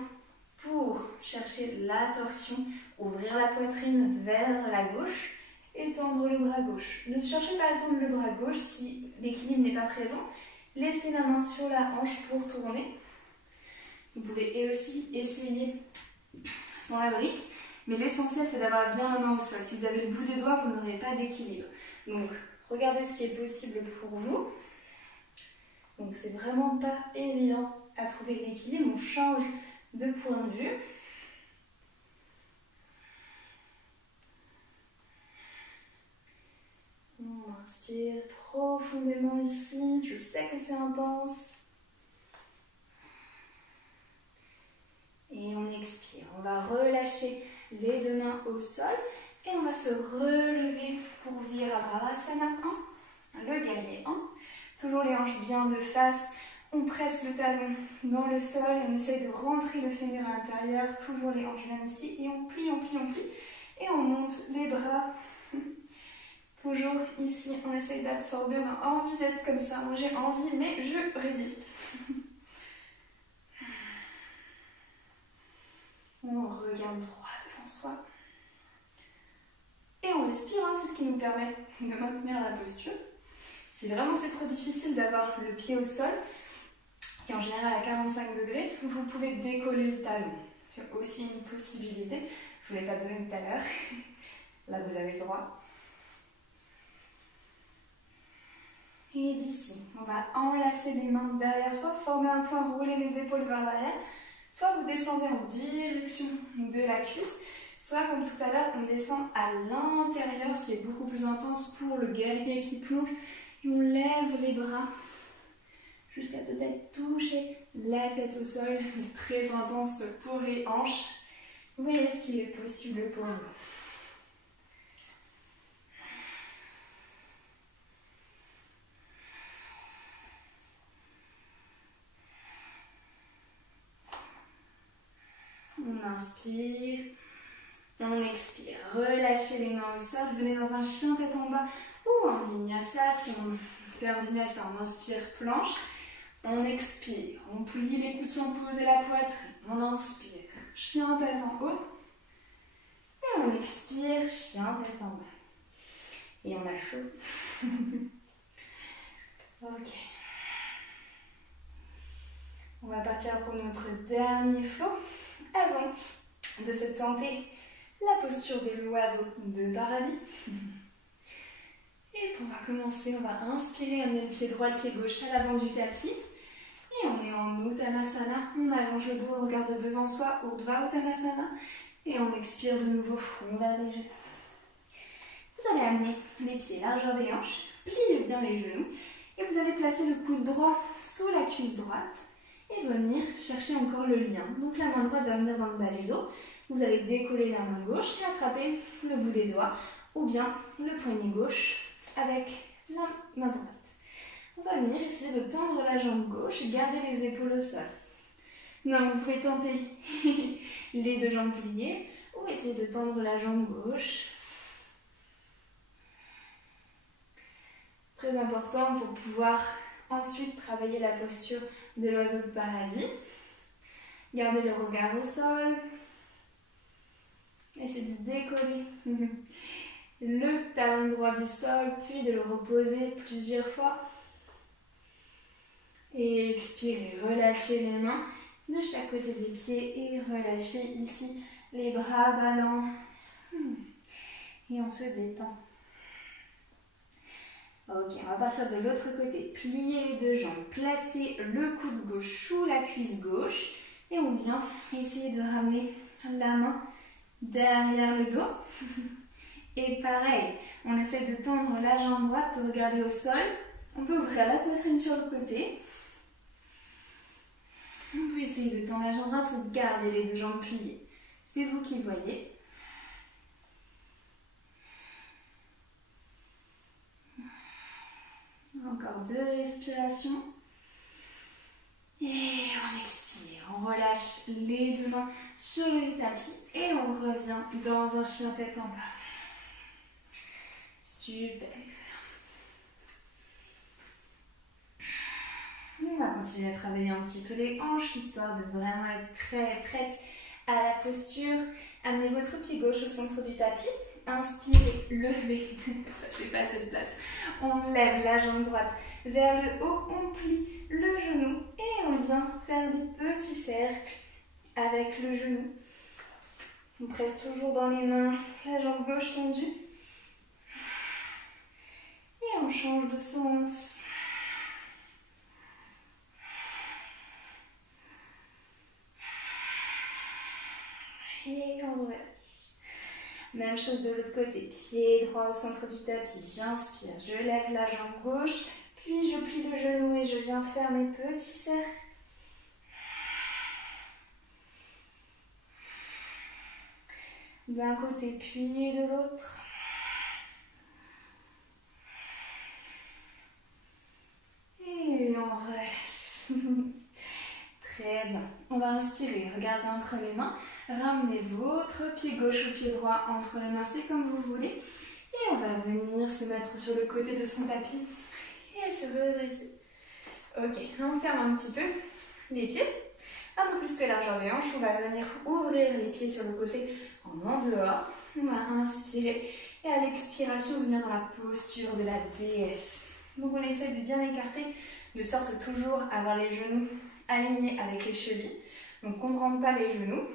pour chercher la torsion, ouvrir la poitrine vers la gauche et tendre le bras gauche. Ne cherchez pas à tendre le bras gauche si l'équilibre n'est pas présent. Laissez la main sur la hanche pour tourner. Vous pouvez aussi essayer sans la brique. Mais l'essentiel, c'est d'avoir bien la main au sol. Si vous avez le bout des doigts, vous n'aurez pas d'équilibre. Donc, regardez ce qui est possible pour vous. Donc, c'est vraiment pas évident à trouver l'équilibre. On change de point de vue. On inspire profondément ici. Je sais que c'est intense. Et on expire. On va relâcher les deux mains au sol et on va se relever pour Virabhadrasana 1, le guerrier 1. Toujours les hanches bien de face, on presse le talon dans le sol et on essaye de rentrer le fémur à l'intérieur, toujours les hanches bien ici et on plie, on plie, on plie et on monte les bras. Toujours ici, on essaye d'absorber, on a envie d'être comme ça, moi j'ai envie mais je résiste. On regarde droit devant soi. Et on respire, hein, c'est ce qui nous permet de maintenir la posture. Si vraiment c'est trop difficile d'avoir le pied au sol, qui est en général à 45 degrés, vous pouvez décoller le talon. C'est aussi une possibilité. Je ne vous l'ai pas donné tout à l'heure. Là, vous avez le droit. Et d'ici, on va enlacer les mains derrière soi, former un point, rouler les épaules vers l'arrière. Soit vous descendez en direction de la cuisse, soit comme tout à l'heure, on descend à l'intérieur, ce qui est beaucoup plus intense pour le guerrier qui plonge. Et on lève les bras jusqu'à peut-être toucher la tête au sol. C'est très intense pour les hanches. Vous voyez ce qu'il est possible pour vous. On inspire, on expire. Relâchez les mains au sol, venez dans un chien tête en bas ou en vinyasa. Si on fait un vinyasa, on inspire, planche. On expire, on plie les coudes sans poser la poitrine. On inspire, chien tête en haut. Et on expire, chien tête en bas. Et on a chaud. Ok. On va partir pour notre dernier flow. Avant de se tenter la posture de l'oiseau de paradis. Et on va commencer, on va inspirer, amener le pied droit, le pied gauche à l'avant du tapis. Et on est en Uttanasana, on allonge le dos, on regarde devant soi, Urdhva Uttanasana. Et on expire de nouveau, front vers les genoux. Vous allez amener les pieds largeur des hanches, pliez bien les genoux. Et vous allez placer le coude droit sous la cuisse droite. Et venir chercher encore le lien. Donc la main droite va venir dans le bas du dos. Vous allez décoller la main gauche et attraper le bout des doigts ou bien le poignet gauche avec la main droite. On va venir essayer de tendre la jambe gauche et garder les épaules au sol. Non, vous pouvez tenter les deux jambes pliées ou essayer de tendre la jambe gauche. Très important pour pouvoir ensuite travailler la posture de l'oiseau de paradis. Gardez le regard au sol. Essayez de décoller le talon droit du sol, puis de le reposer plusieurs fois. Et expirez, relâchez les mains de chaque côté des pieds et relâchez ici les bras ballants. Et on se détend. Ok, on va partir de l'autre côté. Pliez les deux jambes, placez le coude gauche sous la cuisse gauche et on vient essayer de ramener la main derrière le dos. Et pareil, on essaie de tendre la jambe droite, de regarder au sol. On peut ouvrir la poitrine sur le côté. On peut essayer de tendre la jambe droite ou de garder les deux jambes pliées. C'est vous qui voyez. Encore 2 respirations. Et on expire. On relâche les deux mains sur le tapis et on revient dans un chien tête en bas. Super. On va continuer à travailler un petit peu les hanches, histoire de vraiment être prête à la posture. Amenez votre pied gauche au centre du tapis. Inspirez, levez. Sachez pas cette place. On lève la jambe droite vers le haut, on plie le genou et on vient faire des petits cercles avec le genou. On presse toujours dans les mains la jambe gauche tendue. Et on change de sens. Et on relâche. Même chose de l'autre côté. Pied droit au centre du tapis. J'inspire, je lève la jambe gauche, puis je plie le genou et je viens faire mes petits cercles. D'un côté, puis de l'autre. Et on relâche. Très bien. On va inspirer. Regardez entre les mains. Ramenez votre pied gauche ou pied droit entre les mains, c'est comme vous voulez. Et on va venir se mettre sur le côté de son tapis et se redresser. Ok, on ferme un petit peu les pieds. Un peu plus que largeur des hanches. On va venir ouvrir les pieds sur le côté en dehors. On va inspirer et à l'expiration venir dans la posture de la déesse. Donc on essaie de bien écarter de sorte toujours à avoir les genoux alignés avec les chevilles. Donc on ne rentre pas les genoux.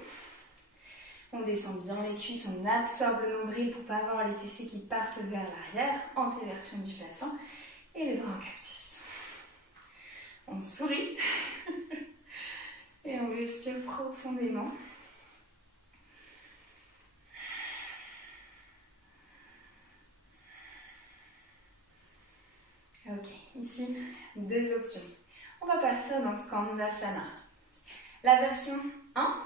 On descend bien les cuisses, on absorbe le nombril pour ne pas avoir les fessiers qui partent vers l'arrière, antéversion du bassin et les bras en cactus. On sourit et on respire profondément. Ok, ici, 2 options. On va partir dans Skandasana. La version 1.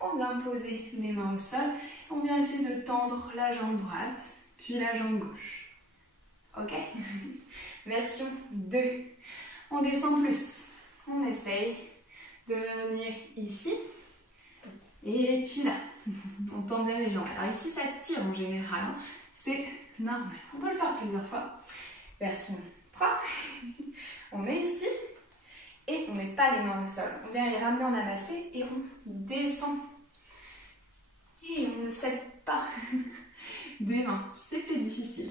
On vient poser les mains au sol. On vient essayer de tendre la jambe droite, puis la jambe gauche. Ok? Version 2. On descend plus. On essaye de venir ici. Et puis là. On tend bien les jambes. Alors ici, ça tire en général. Hein. C'est normal. On peut le faire plusieurs fois. Version 3. On est ici. Et on ne met pas les mains au sol. On vient les ramener en namasté et on descend. Et on ne cède pas des mains. C'est plus difficile.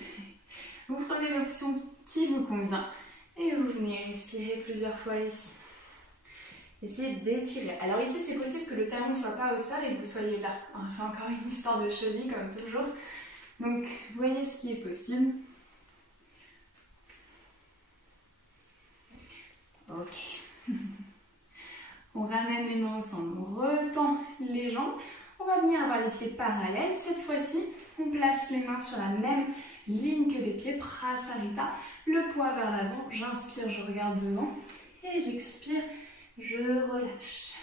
Vous prenez l'option qui vous convient et vous venez respirer plusieurs fois ici. Essayez d'étirer. Alors ici, c'est possible que le talon ne soit pas au sol et que vous soyez là. C'est encore une histoire de cheville comme toujours. Donc, voyez ce qui est possible. Ok. On ramène les mains ensemble, on retend les jambes. On va venir avoir les pieds parallèles. Cette fois-ci, on place les mains sur la même ligne que les pieds, Prasarita. Le poids vers l'avant, j'inspire, je regarde devant. Et j'expire, je relâche.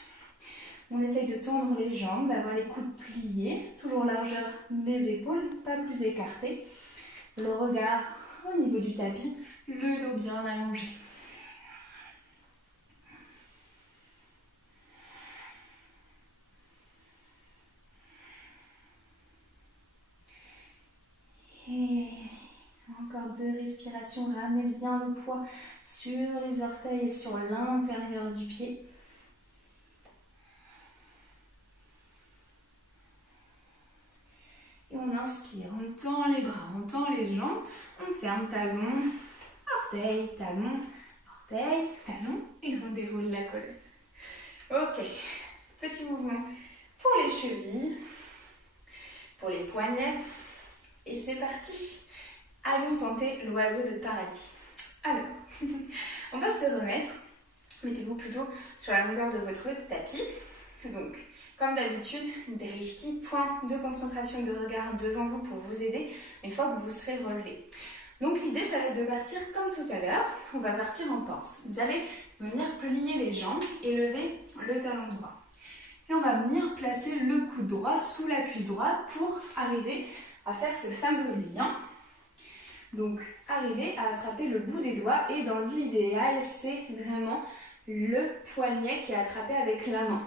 On essaye de tendre les jambes, d'avoir les coudes pliés. Toujours largeur des épaules, pas plus écarté. Le regard au niveau du tapis, le dos bien allongé. Et encore 2 respirations, ramenez bien le poids sur les orteils et sur l'intérieur du pied. tend les bras, on tend les jambes, on ferme talon, orteil, talon, orteil, talon et on déroule la colonne. Ok, petit mouvement pour les chevilles, pour les poignets et c'est parti. Allons tenter l'oiseau de paradis. Alors, on va se remettre. Mettez-vous plutôt sur la longueur de votre tapis. Donc, comme d'habitude, Drishti, point de concentration de regard devant vous pour vous aider une fois que vous serez relevé. Donc l'idée, ça va être de partir comme tout à l'heure. On va partir en pince. Vous allez venir plier les jambes et lever le talon droit. Et on va venir placer le coude droit sous la cuisse droite pour arriver à faire ce fameux lien. Donc, arriver à attraper le bout des doigts et dans l'idéal, c'est vraiment le poignet qui est attrapé avec la main.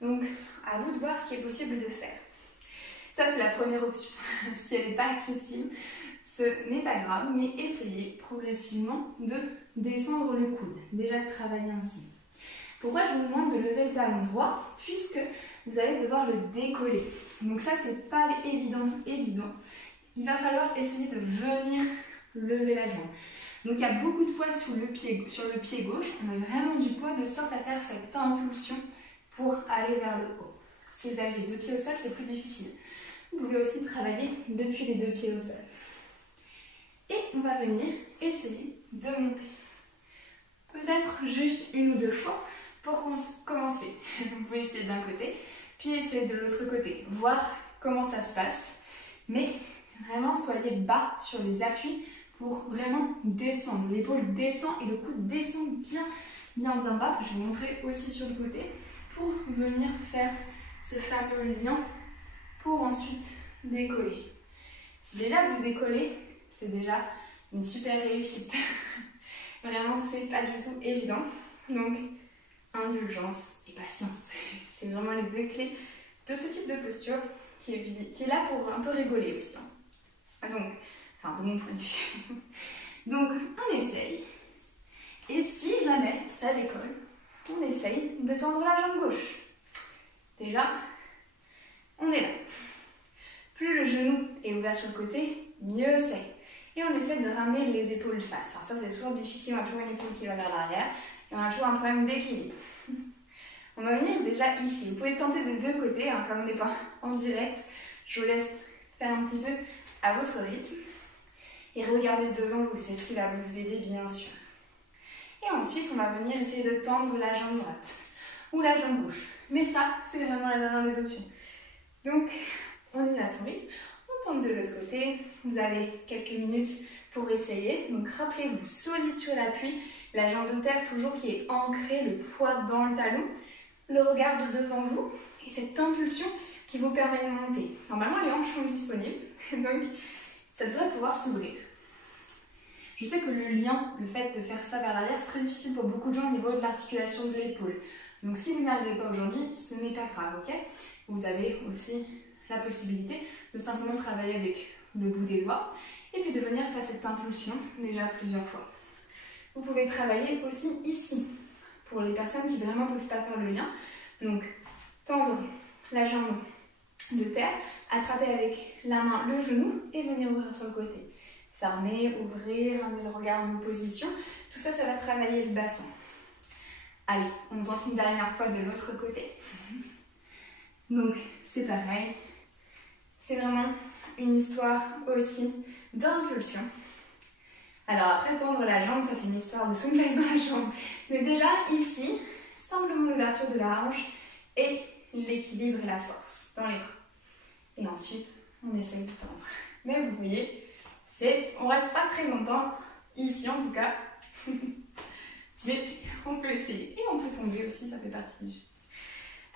Donc, à vous de voir ce qui est possible de faire. Ça, c'est la première option. Si elle n'est pas accessible, ce n'est pas grave, mais essayez progressivement de descendre le coude. Déjà de travailler ainsi. Pourquoi je vous demande de lever le talon droit? Puisque vous allez devoir le décoller. Donc ça, c'est pas évident. Il va falloir essayer de venir lever la jambe. Donc il y a beaucoup de poids sur le pied gauche. On met vraiment du poids de sorte à faire cette impulsion pour aller vers le haut. Si vous avez les deux pieds au sol, c'est plus difficile. Vous pouvez aussi travailler depuis les deux pieds au sol. Et on va venir essayer de monter. Peut-être juste une ou deux fois pour commencer. Vous pouvez essayer d'un côté, puis essayer de l'autre côté. Voir comment ça se passe. Mais vraiment, soyez bas sur les appuis pour vraiment descendre. L'épaule descend et le coude descend bien bas. Je vais vous montrer aussi sur le côté pour venir faire ce fameux lien pour ensuite décoller. Si déjà vous décollez, c'est déjà une super réussite. Vraiment, c'est pas du tout évident. Donc, indulgence et patience. C'est vraiment les deux clés de ce type de posture qui est là pour un peu rigoler aussi. Donc, enfin, de mon point de vue. Donc, on essaye. Et si jamais ça décolle, on essaye de tendre la jambe gauche. Déjà, on est là. Plus le genou est ouvert sur le côté, mieux c'est. Et on essaie de ramener les épaules face. Alors ça, c'est toujours difficile, on a toujours une épaule qui va vers l'arrière. Et on a toujours un problème d'équilibre. On va venir déjà ici. Vous pouvez tenter des deux côtés, hein, comme on n'est pas en direct. Je vous laisse faire un petit peu à votre rythme. Et regardez devant vous, c'est ce qui va vous aider bien sûr. Et ensuite, on va venir essayer de tendre la jambe droite ou la jambe gauche. Mais ça, c'est vraiment la dernière des options. Donc, on y va à son rythme. On tente de l'autre côté. Vous avez quelques minutes pour essayer. Donc, rappelez-vous, solide sur l'appui. La jambe de terre toujours qui est ancrée, le poids dans le talon. Le regard de devant vous. Et cette impulsion qui vous permet de monter. Normalement, les hanches sont disponibles. Donc, ça devrait pouvoir s'ouvrir. Je sais que le lien, le fait de faire ça vers l'arrière, c'est très difficile pour beaucoup de gens au niveau de l'articulation de l'épaule. Donc si vous n'y arrivez pas aujourd'hui, ce n'est pas grave, ok? Vous avez aussi la possibilité de simplement travailler avec le bout des doigts et puis de venir faire cette impulsion déjà plusieurs fois. Vous pouvez travailler aussi ici, pour les personnes qui vraiment ne peuvent pas faire le lien. Donc tendre la jambe de terre, attraper avec la main le genou et venir ouvrir sur le côté. Fermer, ouvrir, ramener le regard en opposition. Tout ça, ça va travailler le bassin. Allez, on tente une dernière fois de l'autre côté. Donc, c'est pareil. C'est vraiment une histoire aussi d'impulsion. Alors après, tendre la jambe, ça c'est une histoire de souplesse dans la jambe. Mais déjà, ici, simplement l'ouverture de la hanche et l'équilibre et la force dans les bras. Et ensuite, on essaye de tendre. Mais vous voyez, on reste pas très longtemps, ici en tout cas. Mais on peut essayer. Et on peut tomber aussi, ça fait partie du jeu.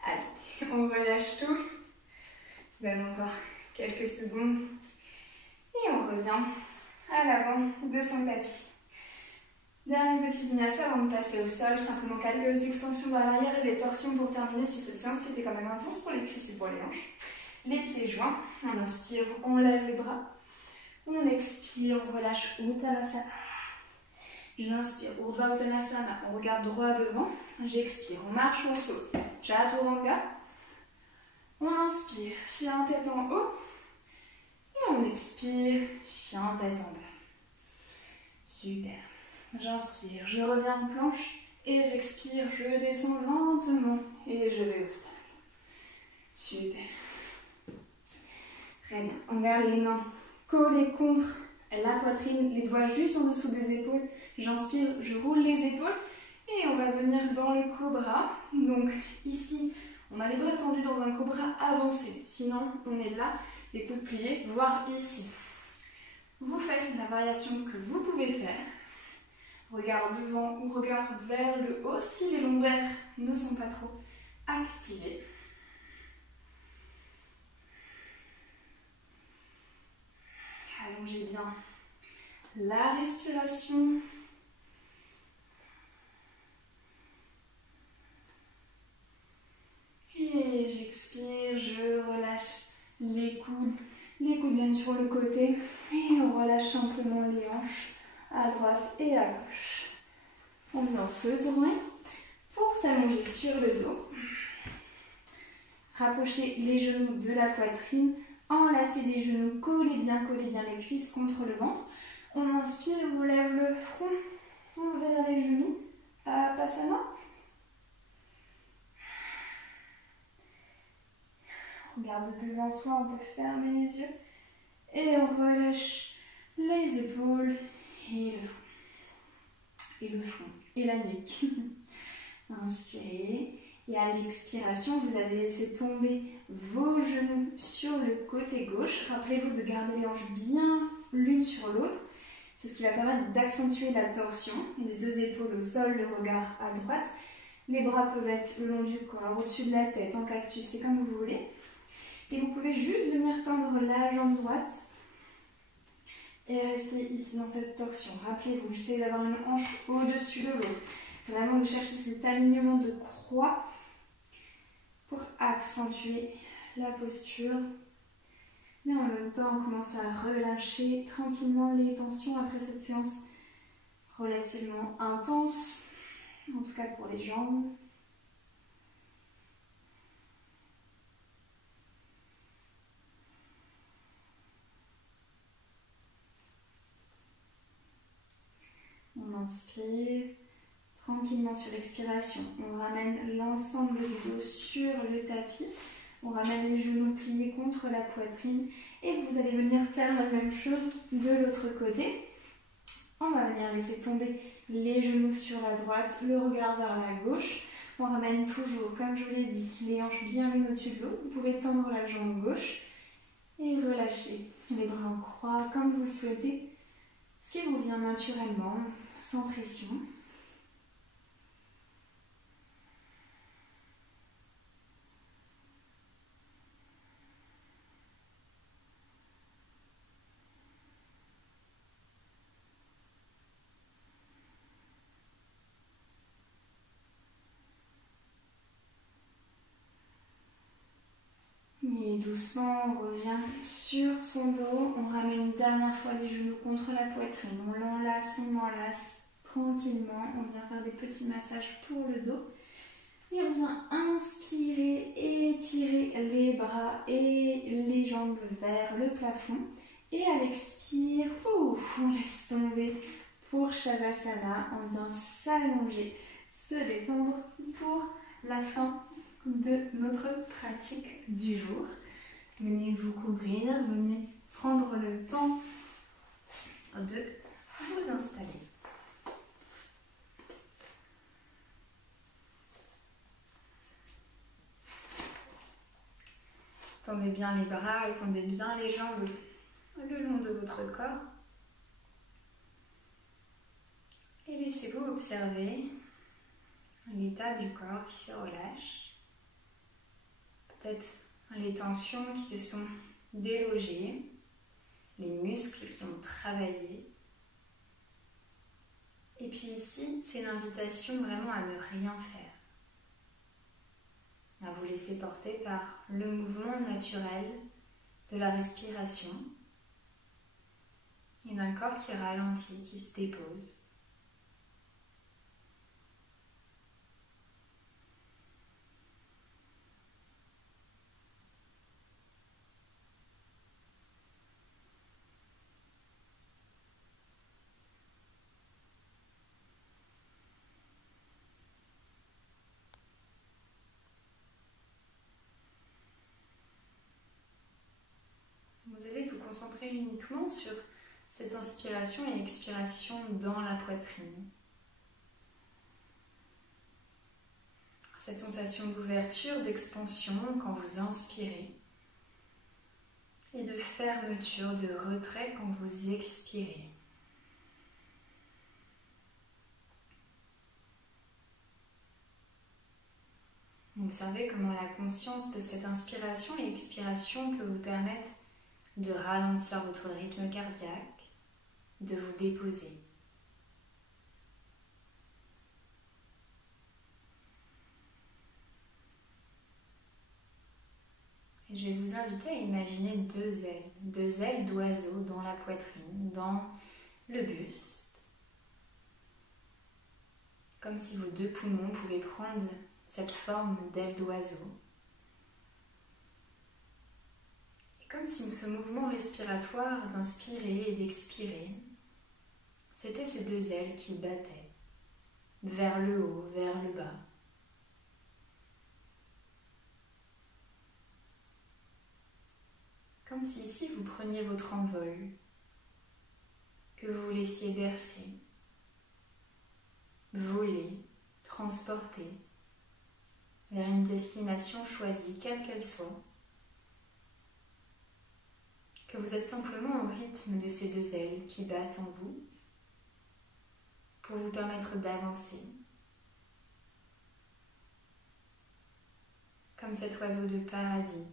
Allez, on relâche tout. Vous avez encore quelques secondes. Et on revient à l'avant de son tapis. Dernier petit vinyasa avant de passer au sol. Simplement quelques extensions vers l'arrière et des torsions pour terminer sur cette séance qui était quand même intense pour les cuisses et pour les hanches. Les pieds joints. On inspire, on lève les bras. On expire, on relâche Uttanasana. J'inspire, Urdhva Uttanasana, on regarde droit devant. J'expire, on marche, on saute. Chaturanga. On inspire, chien tête en haut. Et on expire, chien tête en bas. Super. J'inspire, je reviens en planche. Et j'expire, je descends lentement. Et je vais au sol. Super. Très bien. On garde les mains collées contre la poitrine, les doigts juste en dessous des épaules. J'inspire, je roule les épaules. Et on va venir dans le cobra. Donc ici, on a les bras tendus dans un cobra avancé. Sinon, on est là, les coudes pliés, voire ici. Vous faites la variation que vous pouvez faire. Regard devant ou regard vers le haut si les lombaires ne sont pas trop activés. Allongez bien la respiration. Et j'expire, je relâche les coudes viennent sur le côté et on relâche simplement les hanches à droite et à gauche. On vient se tourner pour s'allonger sur le dos. Rapprochez les genoux de la poitrine, enlacez les genoux, collez bien les cuisses contre le ventre. On inspire, on lève le front vers les genoux, passe à main. On regarde devant soi, on peut fermer les yeux. Et on relâche les épaules et le front et la nuque. Inspirez. Et à l'expiration, vous allez laisser tomber vos genoux sur le côté gauche. Rappelez-vous de garder les hanches bien l'une sur l'autre. C'est ce qui va permettre d'accentuer la torsion. Les deux épaules au sol, le regard à droite. Les bras peuvent être le long du corps, au-dessus de la tête, en cactus, c'est comme vous voulez. Et vous pouvez juste venir tendre la jambe droite et rester ici dans cette torsion. Rappelez-vous, j'essaie d'avoir une hanche au-dessus de l'autre. Vraiment de chercher cet alignement de croix pour accentuer la posture. Mais en même temps, on commence à relâcher tranquillement les tensions après cette séance relativement intense, en tout cas pour les jambes. On inspire tranquillement sur l'expiration. On ramène l'ensemble du dos sur le tapis. On ramène les genoux pliés contre la poitrine. Et vous allez venir faire la même chose de l'autre côté. On va venir laisser tomber les genoux sur la droite, le regard vers la gauche. On ramène toujours, comme je vous l'ai dit, les hanches bien l'une au-dessus de l'autre. Vous pouvez tendre la jambe gauche et relâcher les bras en croix comme vous le souhaitez. Ce qui vous vient naturellement, sans pression. Et doucement, on revient sur son dos. On ramène une dernière fois les genoux contre la poitrine. On l'enlace, tranquillement. On vient faire des petits massages pour le dos. Et on vient inspirer, étirer les bras et les jambes vers le plafond. Et à l'expire, on laisse tomber pour Shavasana. On vient s'allonger, se détendre pour la fin de notre pratique du jour. Venez vous couvrir, venez prendre le temps de vous installer. Tendez bien les bras, étendez bien les jambes le long de votre corps. Et laissez-vous observer l'état du corps qui se relâche. Peut-être les tensions qui se sont délogées, les muscles qui ont travaillé. Et puis ici, c'est l'invitation vraiment à ne rien faire. À vous laisser porter par le mouvement naturel de la respiration et d'un corps qui ralentit, qui se dépose. uniquement sur cette inspiration et expiration dans la poitrine. Cette sensation d'ouverture, d'expansion quand vous inspirez et de fermeture, de retrait quand vous expirez. Observez comment la conscience de cette inspiration et expiration peut vous permettre de ralentir votre rythme cardiaque, de vous déposer. Et je vais vous inviter à imaginer deux ailes d'oiseau dans la poitrine, dans le buste. Comme si vos deux poumons pouvaient prendre cette forme d'aile d'oiseau. Et comme si ce mouvement respiratoire d'inspirer et d'expirer, c'était ces deux ailes qui battaient vers le haut, vers le bas. Comme si ici vous preniez votre envol, que vous vous laissiez bercer, voler, transporter vers une destination choisie, quelle qu'elle soit. Que vous êtes simplement au rythme de ces deux ailes qui battent en vous pour vous permettre d'avancer. Comme cet oiseau de paradis.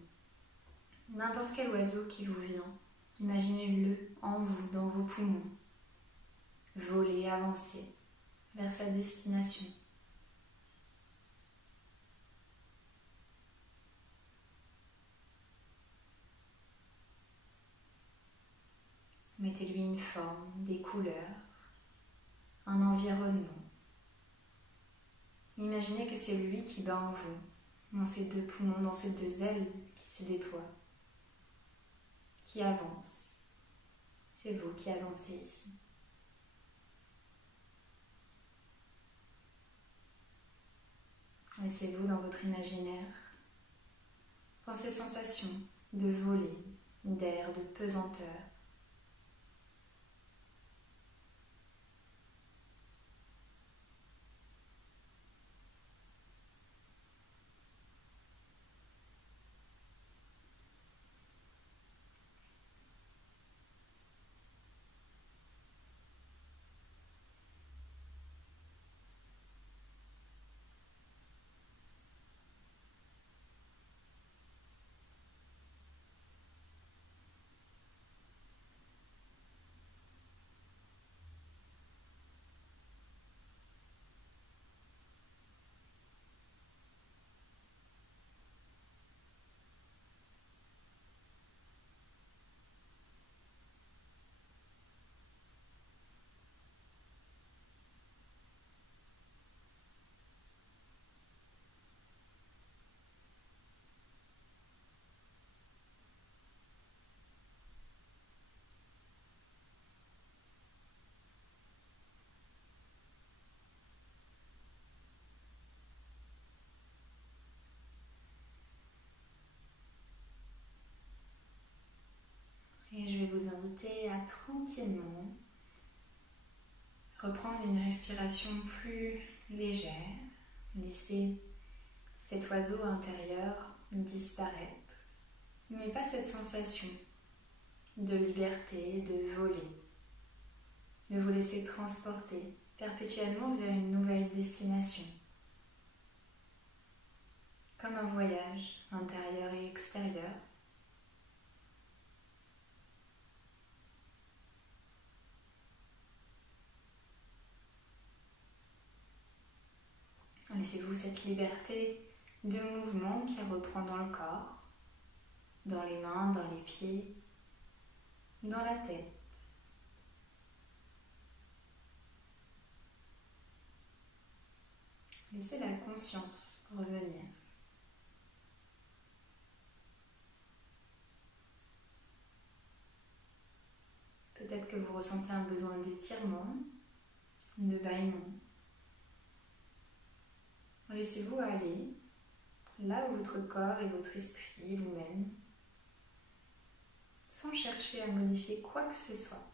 N'importe quel oiseau qui vous vient, imaginez-le en vous, dans vos poumons. Voler, avancer vers sa destination. Mettez-lui une forme, des couleurs, un environnement. Imaginez que c'est lui qui bat en vous, dans ces deux poumons, dans ces deux ailes qui se déploient, qui avancent. C'est vous qui avancez ici. Laissez-vous dans votre imaginaire, dans ces sensations de voler, d'air, de pesanteur. Et je vais vous inviter à tranquillement reprendre une respiration plus légère. Laissez cet oiseau intérieur disparaître. Mais pas cette sensation de liberté, de voler. De vous laisser transporter perpétuellement vers une nouvelle destination. Comme un voyage intérieur et extérieur. Laissez-vous cette liberté de mouvement qui reprend dans le corps, dans les mains, dans les pieds, dans la tête. Laissez la conscience revenir. Peut-être que vous ressentez un besoin d'étirement, de bâillement. Laissez-vous aller là où votre corps et votre esprit vous mènent, sans chercher à modifier quoi que ce soit.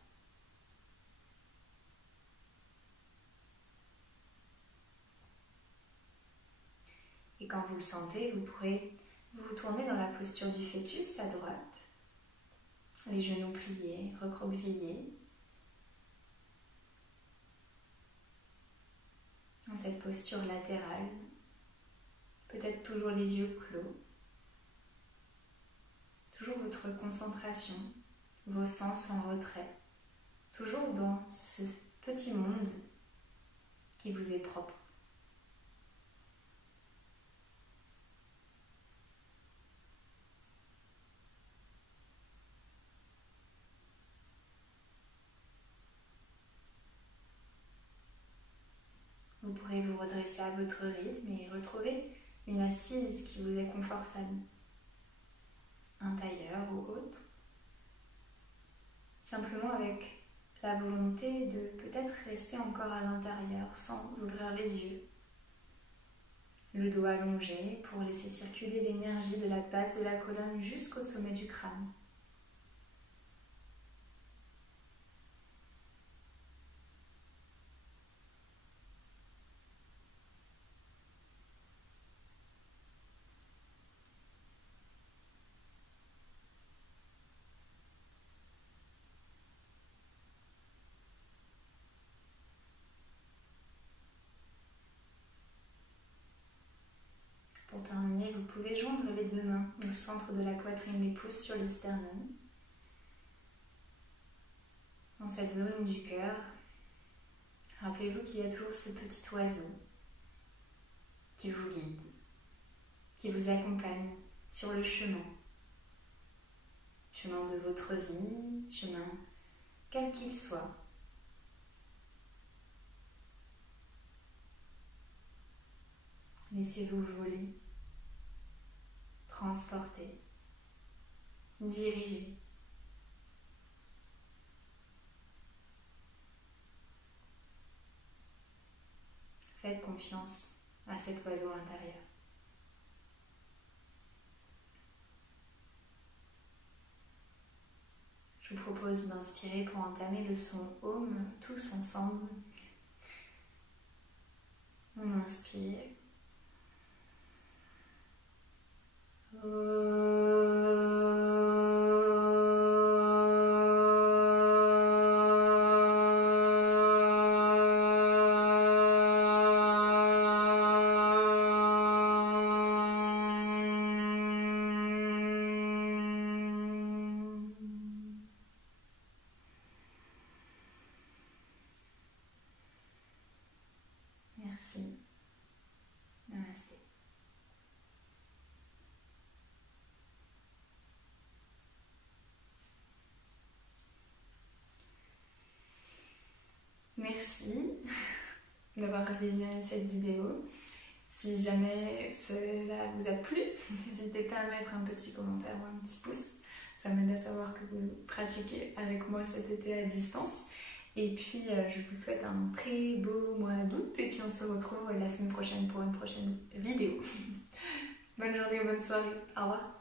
Et quand vous le sentez, vous pourrez vous tourner dans la posture du fœtus à droite, les genoux pliés, recroquevillés. Dans cette posture latérale, peut-être toujours les yeux clos, toujours votre concentration, vos sens en retrait, toujours dans ce petit monde qui vous est propre. Vous pourrez vous redresser à votre rythme et retrouver une assise qui vous est confortable. Un tailleur ou autre. Simplement avec la volonté de peut-être rester encore à l'intérieur sans ouvrir les yeux. Le dos allongé pour laisser circuler l'énergie de la base de la colonne jusqu'au sommet du crâne. Pour terminer, vous pouvez joindre les deux mains au centre de la poitrine, les pouces sur le sternum. Dans cette zone du cœur, rappelez-vous qu'il y a toujours ce petit oiseau qui vous guide, qui vous accompagne sur le chemin. Chemin de votre vie, chemin quel qu'il soit. Laissez-vous voler, transporter, diriger. Faites confiance à cet oiseau intérieur. Je vous propose d'inspirer pour entamer le son Om tous ensemble. On inspire. Merci. Namasté. Merci d'avoir visionné cette vidéo. Si jamais cela vous a plu, n'hésitez pas à mettre un petit commentaire ou un petit pouce. Ça m'aide à savoir que vous pratiquez avec moi cet été à distance. Et puis, je vous souhaite un très beau mois d'août. Et puis, on se retrouve la semaine prochaine pour une prochaine vidéo. Bonne journée, bonne soirée. Au revoir.